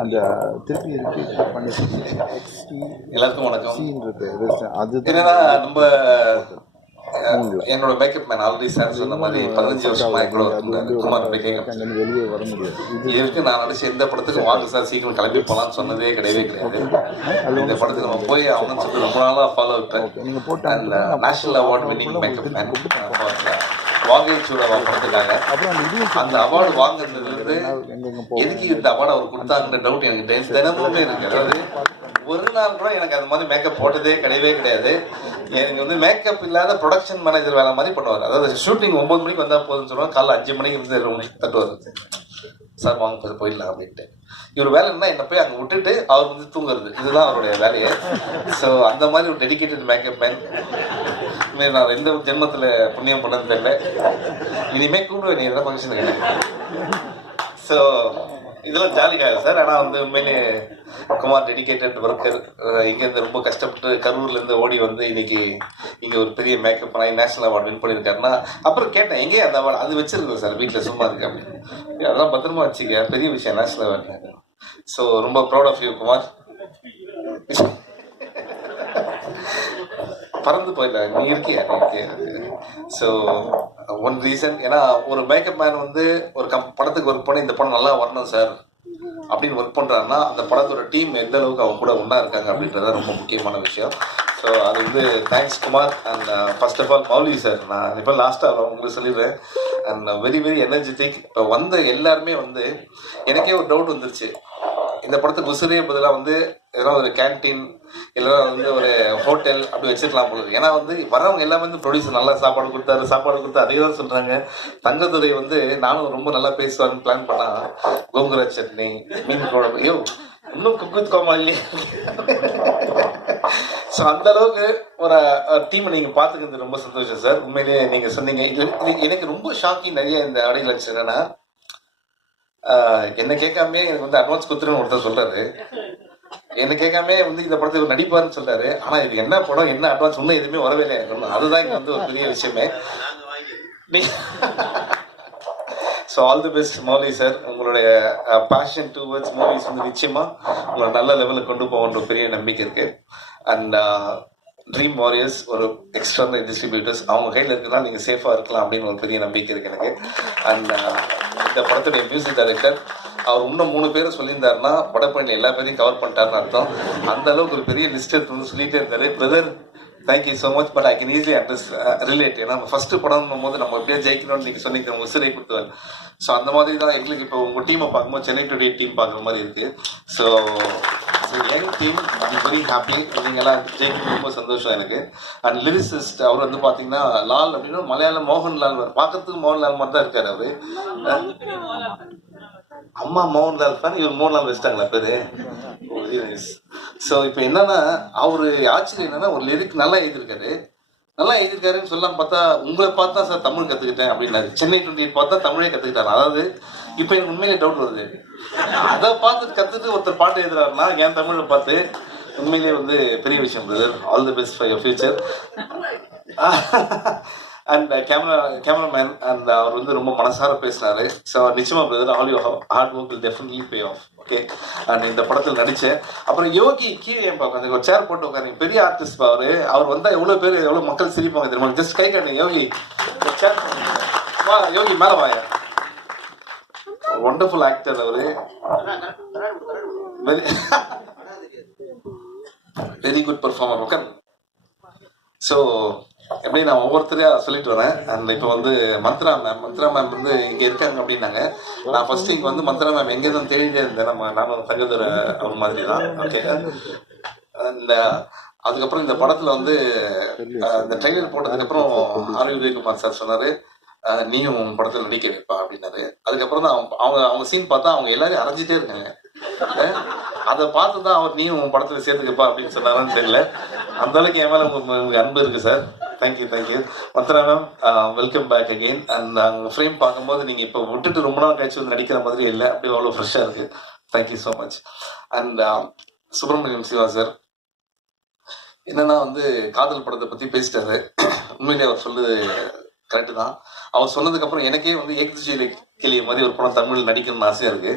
அந்த திருப்பி ரிப்பீட் பண்ணி எல்லாருக்கும் வணக்கம். அதுதான் என்னன்னா நம்ம என்னோட மேக்கப் மேன் ஆல்ரெடி சார் சொன்ன மாதிரி 15 வருஷமா கூட குமார் வெளியே வர முடியாது. இதுக்கு நான் நினைச்ச எந்த படத்துக்கு வாங்க சார் சீக்கிரம் கிளம்பி போகலான்னு சொன்னதே கிடையவே கிடையாது. இந்த படத்துக்கு நம்ம போய் அவனு சொல்லிட்டு ரொம்ப நாளாக ஃபாலோ இருப்பேன். அந்த national award winning makeup man வாகைச்சூட படத்துக்காக அந்த அவார்டு வாங்குறதுலேருந்து எதுக்கு இந்த அவார்டு அவர் கொடுத்தாங்கன்ற டவுட் எனக்கு தினமுமே இருக்கு. அதாவது ஒரு நாள் கூட எனக்கு அது மாதிரி மேக்கப் போட்டதே கிடையவே கிடையாது. எனக்கு வந்து மேக்கப் இல்லாத ப்ரொடக்ஷன் மேனேஜர் வேலை மாதிரி பண்ணுவார். அதாவது ஷூட்டிங் 9 மணிக்கு வந்தால் போதுன்னு சொல்லுவாங்க, காலைல 5 மணிக்கு இருந்து 2 மணிக்கு தட்டுவார், சார் வாங்க போயிடலாம் அப்படின்ட்டு. இவர் வேலை என்ன என்னை போய் அங்கே விட்டுட்டு அவர் வந்து தூங்குறது, இதுதான் அவருடைய வேலையை. ஸோ அந்த மாதிரி ஒரு டெடிக்கேட்டட் மேக்கப் மேன் நான் எந்த ஜென்மத்தில் புண்ணியம் பண்ணது தெரியல. இனிமேல் கூப்பிடுவேன் நீ எதாவது ஃபங்க்ஷனுக்கு. ஸோ இதெல்லாம் ஜாலியாக சார். ஆனால் வந்து உண்மையிலே குமார் டெடிக்கேட்டட் ஒர்க்கர். இங்கேருந்து ரொம்ப கஷ்டப்பட்டு கரூர்லேருந்து ஓடி வந்து இன்னைக்கு இங்கே ஒரு பெரிய மேக்கப் பண்ணி நேஷனல் அவார்டு வின் பண்ணியிருக்காருன்னா அப்புறம் கேட்டேன் எங்கேயே அந்த அவார்டு அது வச்சிருக்கேன் சார் வீட்டில் சும்மா இருக்கு அப்படின்னு. அதெல்லாம் பத்திரமா வச்சுக்க, பெரிய விஷயம் நேஷனல் அவார்டு. ஸோ ரொம்ப ப்ரௌட் ஆஃப் யூ குமார். பறந்து போயிடல நீ இருக்கியா. ஸோ ஒன் ரீசன், ஏன்னா ஒரு மேக்கப் மேன் வந்து ஒரு படத்துக்கு ஒர்க் பண்ணி இந்த படம் நல்லா வரணும் சார் அப்படின்னு ஒர்க் பண்ணுறாருன்னா அந்த படத்தோட டீம் எந்த அளவுக்கு அவங்க கூட ஒன்றா இருக்காங்க அப்படின்றத ரொம்ப முக்கியமான விஷயம். ஸோ அது வந்து thanks Kumar. And first of all Mouli sir, நான் இப்போ லாஸ்ட்டாக உங்களுக்கு சொல்லிடுறேன். And very very energetic. இப்போ வந்த எல்லாருமே வந்து எனக்கே ஒரு டவுட் வந்துருச்சு, இந்த படத்துக்கு உசுரே பதிலாக வந்து ஏதோ ஒரு கேன்டீன் இல்லை வந்து ஒரு ஹோட்டல் அப்படி வச்சுக்கலாம் போல. ஏன்னா வந்து வரவங்க எல்லாமே வந்து ப்ரொடியூசர் நல்லா சாப்பாடு கொடுத்தா அதே தான் சொல்கிறாங்க. தங்கத்துறை வந்து நானும் ரொம்ப நல்லா பேசுவான்னு பிளான் பண்ணால் கோங்குரா சட்னி மீன் குழம்பு, ஐயோ இன்னும் குக்குத் கோமாளி. ஸோ அந்த அளவுக்கு ஒரு டீமை நீங்கள் பார்த்துக்கிறது ரொம்ப சந்தோஷம் சார். உண்மையிலேயே நீங்கள் சொன்னீங்க. இது எனக்கு ரொம்ப ஷாக்கிங். நிறைய இந்த ஆடியோ லட்சம் என்னன்னா என்ன கேட்காமே எனக்கு வந்து அட்வான்ஸ் கொடுத்துருன்னு ஒருத்தர் சொல்றாரு. என்ன கேட்காம வந்து இந்த படத்துக்கு நடிப்பாருன்னு சொல்றாரு. ஆனா இது என்ன படம் என்ன அட்வான்ஸ் ஒன்றும் எதுவுமே வரவே இல்லை எனக்கு. அதுதான் இங்க வந்து ஒரு பெரிய விஷயமே. So all the best Mouli sir. உங்களுடைய பேஷன் டுவர்ட்ஸ் மூவிஸ் வந்து நிச்சயமா உங்களை நல்ல லெவலுக்கு கொண்டு போகன்ற பெரிய நம்பிக்கை இருக்கு. அண்ட் ட்ரீம் வாரியர்ஸ் ஒரு எக்ஸ்டர்னல் டிஸ்ட்ரிபியூட்டர்ஸ் அவங்க கையில் இருக்குன்னா நீங்கள் சேஃபாக இருக்கலாம் அப்படின்னு ஒரு பெரிய நம்பிக்கை இருக்குது எனக்கு. அண்ட் இந்த படத்துடைய மியூசிக் டைரக்டர் அவர் இன்னும் 3 பேரை சொல்லியிருந்தாருன்னா வடபழனியில் எல்லா பேரையும் கவர் பண்ணிட்டாருன்னு அர்த்தம். அந்த அளவுக்கு ஒரு பெரிய லிஸ்ட் எடுத்து வந்து சொல்லிகிட்டே இருந்தார். Brother thank you so much. But I can easily relate. ஏன்னா நம்ம ஃபஸ்ட்டு படம் போது நம்ம எப்படியா ஜெயிக்கணும்னு நீங்கள் சொன்னீங்க, உங்கள் உசிரை கொடுத்துவார். ஸோ அந்த மாதிரி தான் எங்களுக்கு இப்போ உங்கள் டீமை பார்க்கும்போது சென்னை டுடே டீம் பார்க்குற மாதிரி இருக்குது. So young team I'm very happy. நீங்கள்லாம் ஜெயிக்க ரொம்ப சந்தோஷம் எனக்கு. அண்ட் லிரிசிஸ்ட் அவர் வந்து பார்த்தீங்கன்னா லால் அப்படின்னா மலையாளம் மோகன்லால் பார்க்கறதுக்கு மோகன்லால் மாதிரி தான் இருக்கார் அவர். அம்மா மோகன்லால் தான் இவர் மோகன்லால் வச்சிட்டாங்களா பேரு. ஸோ இப்போ என்னன்னா அவரு ஆச்சரியம் என்னன்னா ஒரு லிரிக் நல்லா எழுதியிருக்காருன்னு சொல்லலாம். பார்த்தா உங்களை பார்த்தா சார் தமிழ் கற்றுக்கிட்டேன் அப்படின்னாரு. சென்னை 28 பார்த்தா தமிழே கற்றுக்கிட்டாரு. அதாவது இப்போ எனக்கு உண்மையிலே டவுட் வருது, அதை பார்த்து கற்றுட்டு ஒருத்தர் பாட்டு எழுதுறாருன்னா என் தமிழை பார்த்து உண்மையிலே வந்து பெரிய விஷயம் brother. All the best for your future. And cameraman and அவர் வந்து ரொம்ப மனசார பேசினாரு. ஸோ நிச்சயமா brother all you hard work will definitely pay off. Okay. And இந்த படத்தில் நடித்தேன். அப்புறம் யோகி கீழே ஏன் பார்க்க ஒரு சேர் போட்டு உட்காந்து பெரிய ஆர்டிஸ்ட் அவர் வந்தால் எவ்வளோ பேர் எவ்வளோ மக்கள் சிரிப்பாங்க தெரியுமா. ஜஸ்ட் கை காட்டுங்க யோகி சேர் வா, யோகி மேலே வாயா. ஒண்டர்ஃபுல் ஆக்டர் அவரு. Very good performer. உட்கார். ஸோ எப்படி நான் ஒவ்வொருத்தரையா சொல்லிட்டு வரேன். அண்ட் இப்போ வந்து மந்த்ரா மேம் வந்து இங்கே இருக்காங்க அப்படின்னாங்க. நான் ஃபர்ஸ்ட் இங்கே வந்து மந்த்ரா மேம் எங்கே தான் தேடிட்டே இருந்தேன். நானும் தங்கதுரை அவர் மாதிரி தான். ஓகே. அந்த அதுக்கப்புறம் இந்த படத்தில் வந்து இந்த ட்ரெய்லர் போட்டதுக்கப்புறம் ஆர் விஜயகுமார் சார் சொன்னார், நீயும் உன் படத்தில் நடிக்க வைப்பா அப்படின்னாரு. அதுக்கப்புறம் தான் அவங்க சீன் பார்த்தா அவங்க எல்லாரையும் அரைஞ்சிட்டே இருக்காங்க. அதை பார்த்து தான் அவர் நீயும் உன் படத்தில் சேர்த்துக்கப்பா அப்படின்னு சொன்னாரான்னு தெரியல. அந்த அளவுக்கு என் மேலே உங்களுக்கு அன்பு இருக்குது sir. Thank you Mantra ma'am. Welcome back again. And உங்கள் ஃப்ரேம் பார்க்கும்போது நீங்கள் இப்போ விட்டுட்டு ரொம்ப நாள் கழிச்சு வந்து நடிக்கிற மாதிரி இல்லை, அப்படியே அவ்வளோ ஃப்ரெஷ்ஷாக இருக்குது. Thank you so much. And Subramaniam Siva sir என்னன்னா வந்து காதல் படத்தை பற்றி பேசிட்டாரு. உண்மையிலே அவர் சொல்லுது கரெக்டு தான். அவர் சொன்னதுக்கப்புறம் எனக்கே வந்து ஏகதிசையில கிளிய மாதிரி ஒரு படம் தமிழில் நடிக்கணும்னு ஆசையாக இருக்குது.